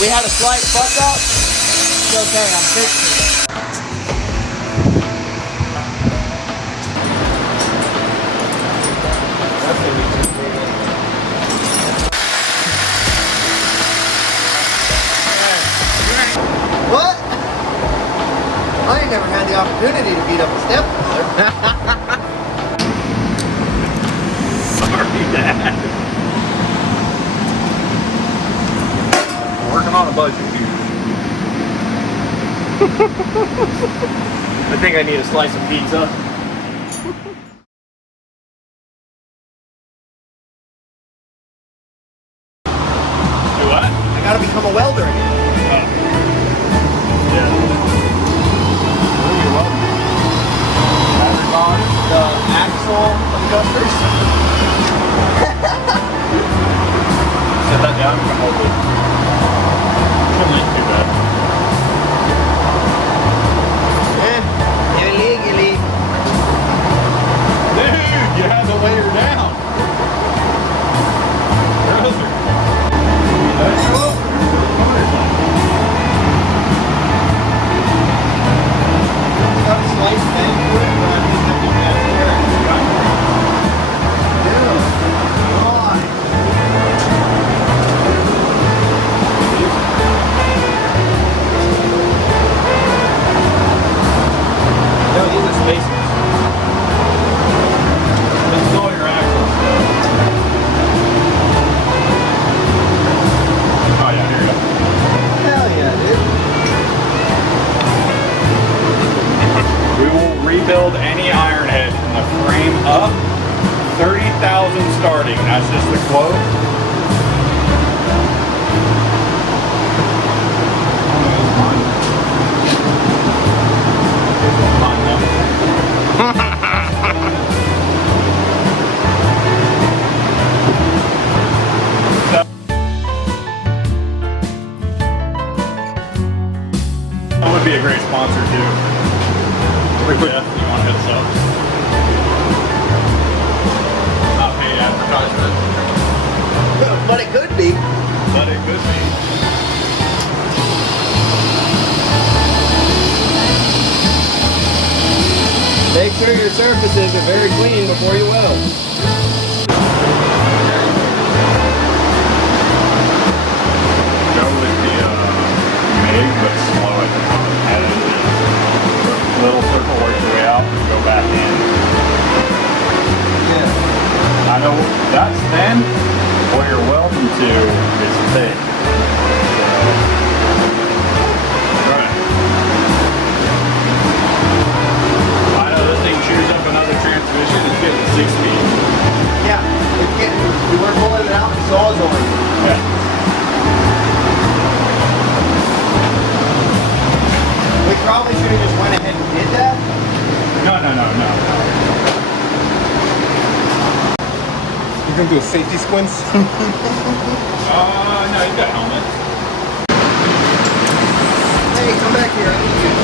We had a slight fuck up. It's okay, I'm fixing it. What? I ain't never had the opportunity to beat up a stepfather. Sorry, Dad. Working on a budget here. I think I need a slice of pizza. Do what? I gotta become a welder again. Yeah. What are you welding? Fabric on the axle adjusters. Set that down and hold it. Shouldn't leak too bad. Illegally. Dude, you had to lay her down. Brother. That's cool. Got a slice bang to it, but I think I can get there. Dude, why? No, these are spacers. Install your axles. Oh yeah, here you go. Hell yeah, dude. We will rebuild any ironhead from the frame up. 30,000 starting. That's just the quote. That would be a great sponsor too. Jeff, you want to hit us up? Not paid advertisement. But it could be. But it could be. Make sure your surfaces are very clean before you weld. Go with the MIG, but slow at the top. Add it in. Little circle, work your way out, and go back in. Yeah. I know that's thin. What you're welding to is thick. Right. I know this thing chews up another transmission. It's getting 6 speed. Yeah. We're pulling it out and saws on it. Yeah. We probably should have just went ahead and did that. No. You gonna do a safety squints? No, you got helmets. Hey, come back here. I need you.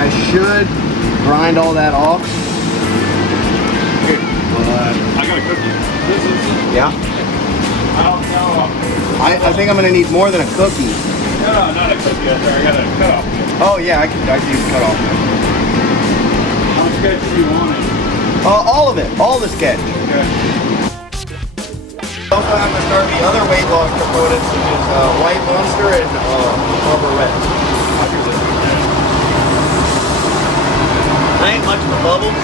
I should grind all that off. Good. I got a cookie. Yeah. I don't know. I think I'm gonna need more than a cookie. No, not a cookie. I got a cutoff. Oh yeah, I can use cut off. How much sketch do you want? All of it, all the sketch. Okay. Also have to start the other weight loss components, which is white monster and rubber red. I ain't much for bubbles.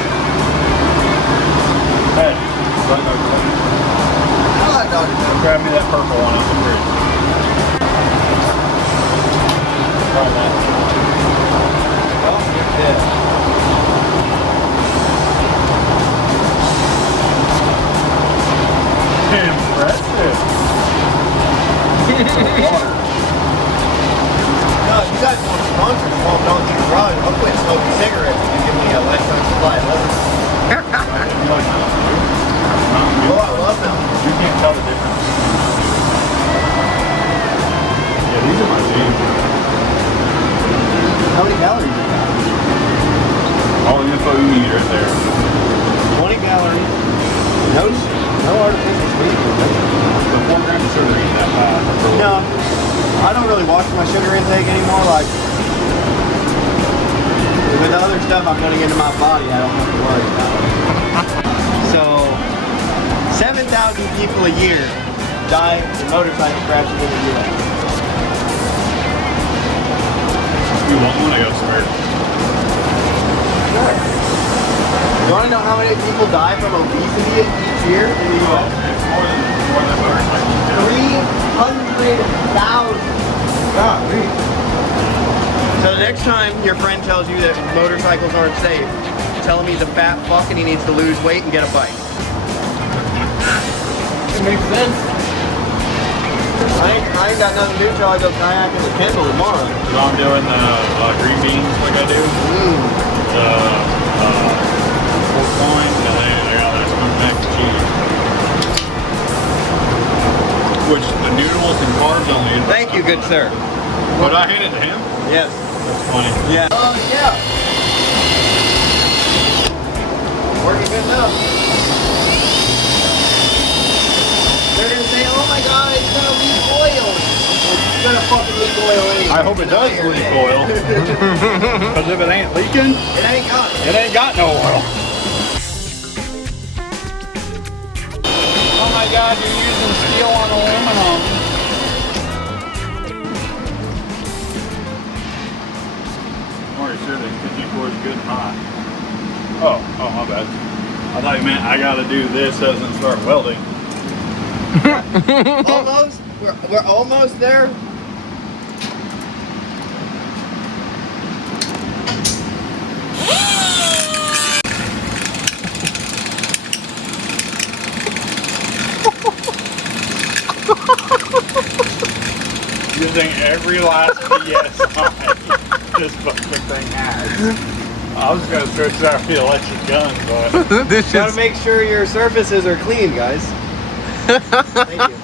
Hey, grab me that purple one off the fridge. Try that. Oh, you're dead. Impressive. No, if you guys want to sponsor Small Donkey Garage, I'll quit smoking cigarettes if you give me a lifetime supply of leather. Oh, I love them. You can't tell the difference. Yeah, these are my jeans. How many calories you got? All the info you need right there. 20 calories. No artificial sweetening. The 4 grams of sugar ain't that bad. No, I don't really watch my sugar intake anymore. Like with the other stuff I'm putting into my body, I don't have to worry about it. So, 7,000 people a year die in motorcycle crashes in the U.S. You want one? I got a spare. Sure. You want to know how many people die from obesity each year in the U.S.? It's more than motorcycles. 300,000. Golly. So the next time your friend tells you that motorcycles aren't safe, tell him he's a fat fuck and he needs to lose weight and get a bike. It makes sense. I ain't got nothing to do till I go kayaking with Kendall tomorrow. So I'm doing green beans like I do. Pork loin, and then I got this one mac and cheese. Which the noodles and carbs only. Thank you, good sir. But I handed it to him. Yes. That's funny. Yeah. Yeah. Working good enough. They're gonna say, oh my god, it's gonna leak oil. It's gonna fucking leak oil anyway. I hope it does leak oil. Because if it ain't leaking, It ain't got it. it ain't got no oil. Oh my god, you're using steel on aluminum. Sure the kitchen floor is good and hot. Oh, my bad. I thought you meant I gotta do this doesn't start welding. Almost. We're almost there. Using every last PSI this fucking thing has. I was gonna switch that for the electric gun, but This Gotta is make sure your surfaces are clean, guys. Thank you.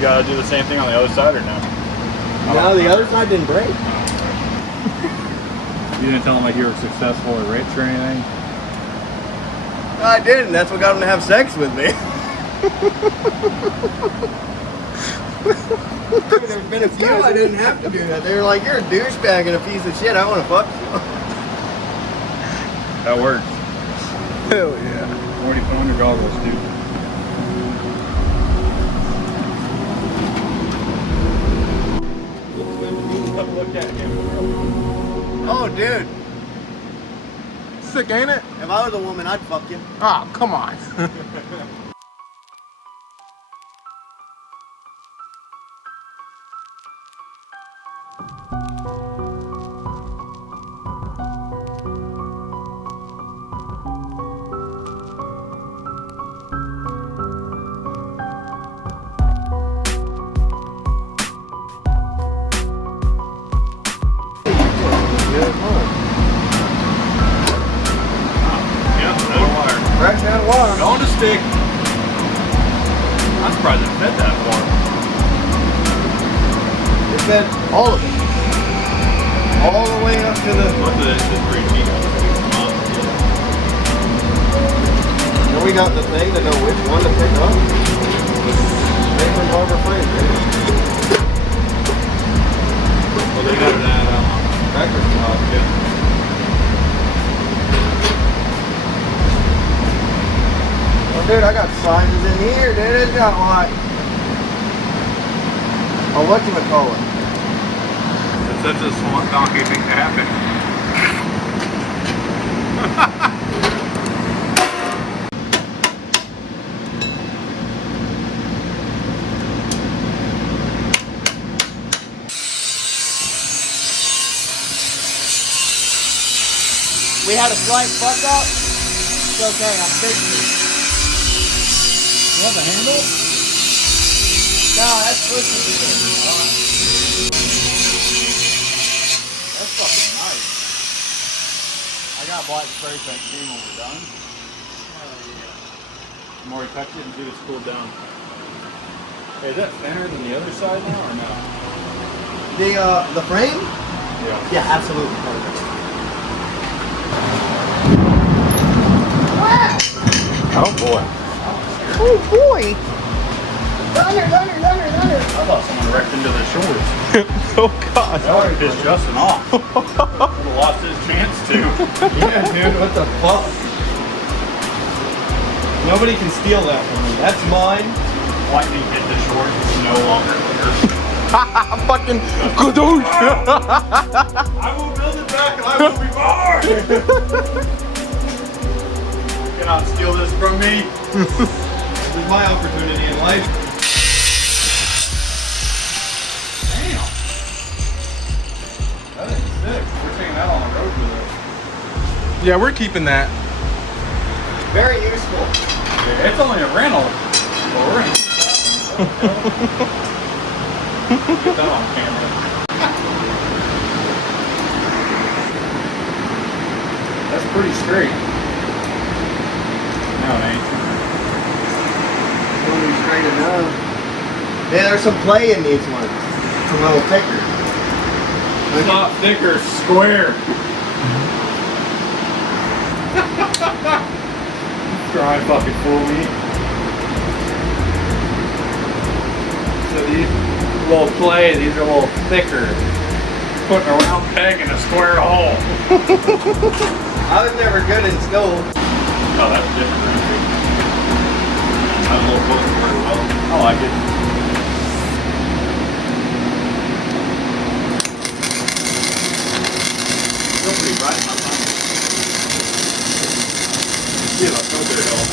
you gotta do the same thing on the other side or no? No, the other side didn't break. You didn't tell them like you were successful at rates or anything? No, I didn't. That's what got them to have sex with me. Dude, there's been a few I didn't have to do that. They were like, you're a douchebag and a piece of shit. I want to fuck you. That works. hell yeah. 40 put on your goggles, dude. Look at him. Oh, dude. Sick, ain't it? If I was a woman, I'd fuck you. Oh, come on. Yeah, no wire. Fresh out of water. Going to stick. I'm surprised it fed that far. It fed all of it. All the way up to the... Most of this is pretty cheap. And we got the thing to know which one to pick up. Made from Harbor Freight, dude. Well, they got it at Tractor Supply, yeah. Oh, dude, I got sizes in here, dude. It's got like... Oh, whatchamacallit? It's such a swamp donkey thing to happen. We had a slight fuck up. It's okay, I'm fixing it. You have a handle? No, that's pushing it. That's fucking nice. I got black spray paint cream when we're done. The more you touch it and see if it's cooled down. Hey, is that thinner than the other side now or no? The frame? Yeah. Yeah, absolutely. Oh boy. Oh boy. Thunder, thunder, thunder, thunder. I thought someone wrecked into the shores. Oh god. That would have pissed Justin off. Would have lost his chance to. Yeah, dude, what the fuck? Nobody can steal that from me. That's mine. Lightning hit the shores. It's no longer there. Fucking kadoosh. I will build it back and I will be fine. You cannot steal this from me. This is my opportunity in life. Damn. That is sick. We're taking that on the road with us. Yeah, we're keeping that. Very useful. Yeah, it's only a rental. Well, we're gonna get that on camera. That's pretty straight. No, it ain't. Only straight enough. Yeah, there's some play in these ones. It's a little thicker. It's not thicker, it's square. Try and fucking fool me. So these little play, these are a little thicker. Putting a round peg in a square hole. I was never good in school. Oh, that's different. That's a little closer very well. I like it. Feel pretty bright in my phone. See if I filter it all.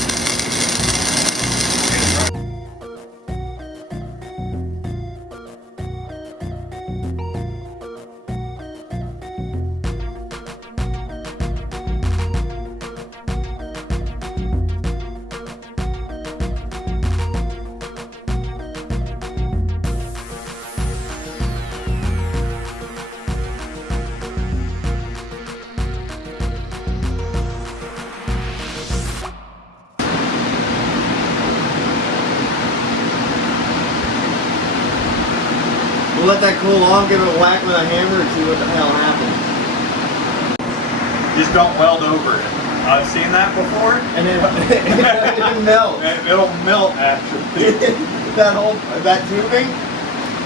We'll let that cool off, give it a whack with a hammer and see what the hell happens. Just don't weld over it. I've seen that before. And it melts. And it'll melt actually. that tubing,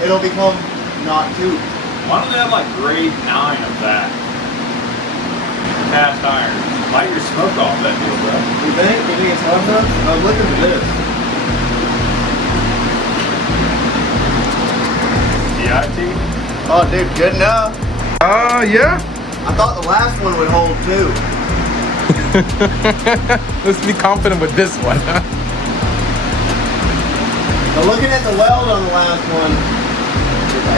it'll become not tubed. Why don't they have like grade 9 of that? Cast iron. Light your smoke off that deal, bro. You think? You think it's hot enough? I'm looking for this. DIT? Oh, dude, good enough. Yeah. I thought the last one would hold too. Let's be confident with this one. But looking at the weld on the last one,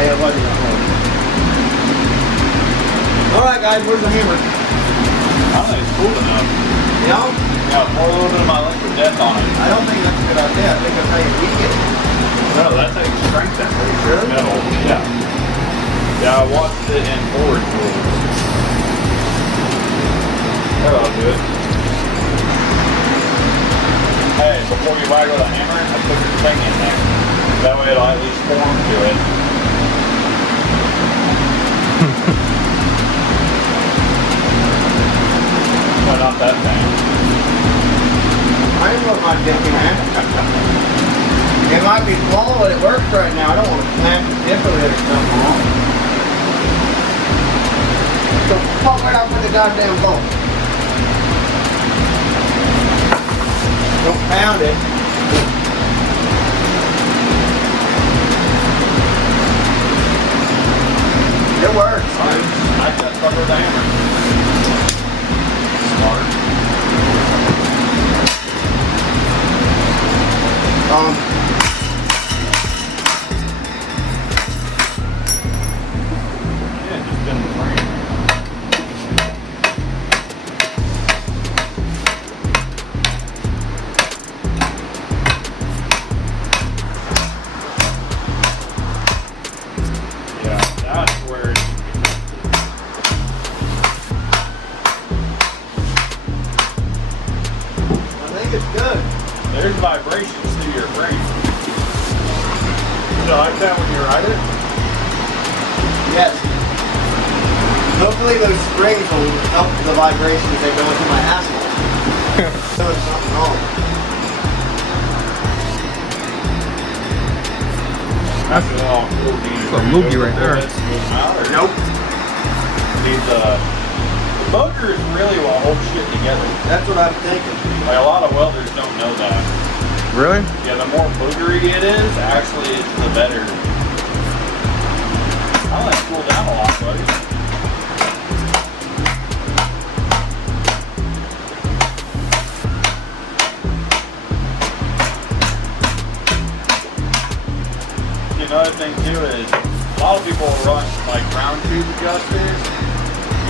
it wasn't gonna hold. Alright guys, where's the hammer? I don't think it's cool enough. You know? Yeah, pour a little bit of my liquid death on it. I don't think that's a good idea. I think that's how you weaken it. No, that's how you strengthen it. Really? Metal. Yeah. Yeah, I watched it in Forward Tools. They're all good. Hey, before you waggle the hammer, I put your thing in there. That way it'll at least form to it. No, not that thing. I didn't put my dick in there. It might be small, but it works right now. I don't want to clamp the dipper or something on. So fuck right out with the goddamn bolt. Don't pound it. It works. I just fuck with the hammer. Smart. Yeah, just bend the frame. Yeah, that's where it I think it's good. there's vibrations through your frame. You like that when you ride it? Yes. Hopefully those springs will help the vibrations that go into my asshole. Doing something wrong. That's all cool. That's a loogie right there. Nope. The booger is really what holds shit together. That's what I'm thinking. Like, a lot of welders don't know that. Really? Yeah, the more boogery it is, actually, it's the better. I'll let it cool down a lot, buddy. Another thing too is a lot of people run like round tube adjusters.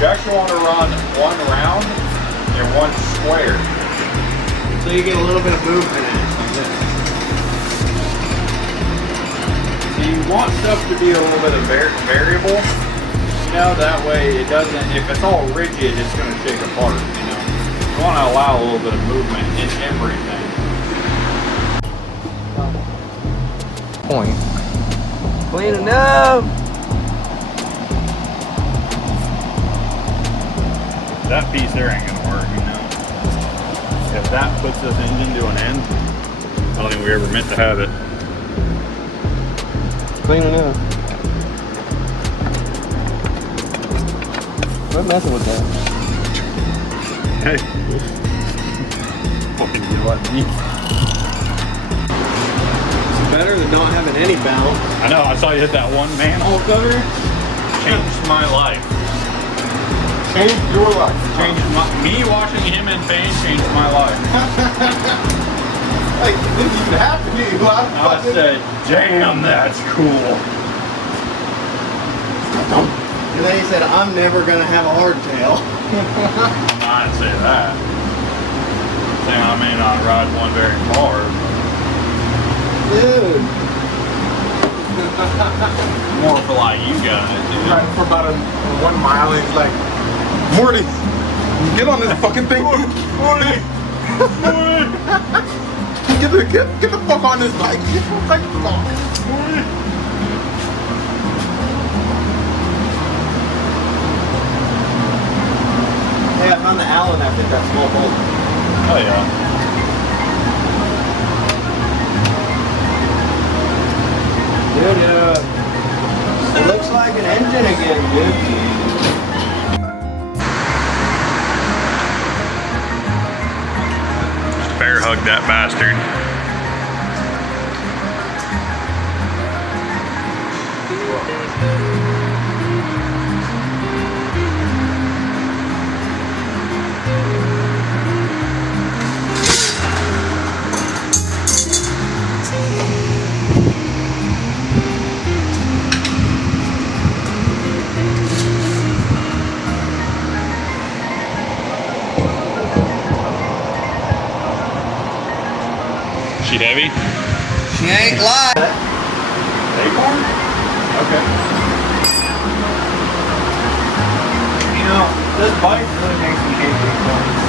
You actually want to run one round and one square. So you get a little bit of movement in it, like this. So you want stuff to be a little bit of variable. You know, that way it doesn't, if it's all rigid, it's going to shake apart, you know. You want to allow a little bit of movement in everything. Point. Clean enough. That piece there ain't going to work, you know. If that puts this engine to an end, I don't think we ever meant to have it. Clean enough. Quit messing with that. Hey. Fucking yell at me. It's better than not having any balance. I know, I saw you hit that one manhole cover. Changed my life. Change your life. Me watching him in pain changed my life. Like, it didn't even happen to you. I said, damn, that's cool. And then he said, I'm never going to have a hardtail. I didn't say that. Saying I may not ride one very far. Dude. More for like you guys, dude. Riding for about 1 mile, and he's like, Morty, get on this fucking thing. Morty. Get the fuck on this bike. Like, fuck. Hey, I found the Allen after that small bolt. Oh yeah. Dude, it looks like an engine again, dude. Bear hug that bastard. She heavy? She ain't live. Acorn? Okay. You know, this bike really makes me hate these things.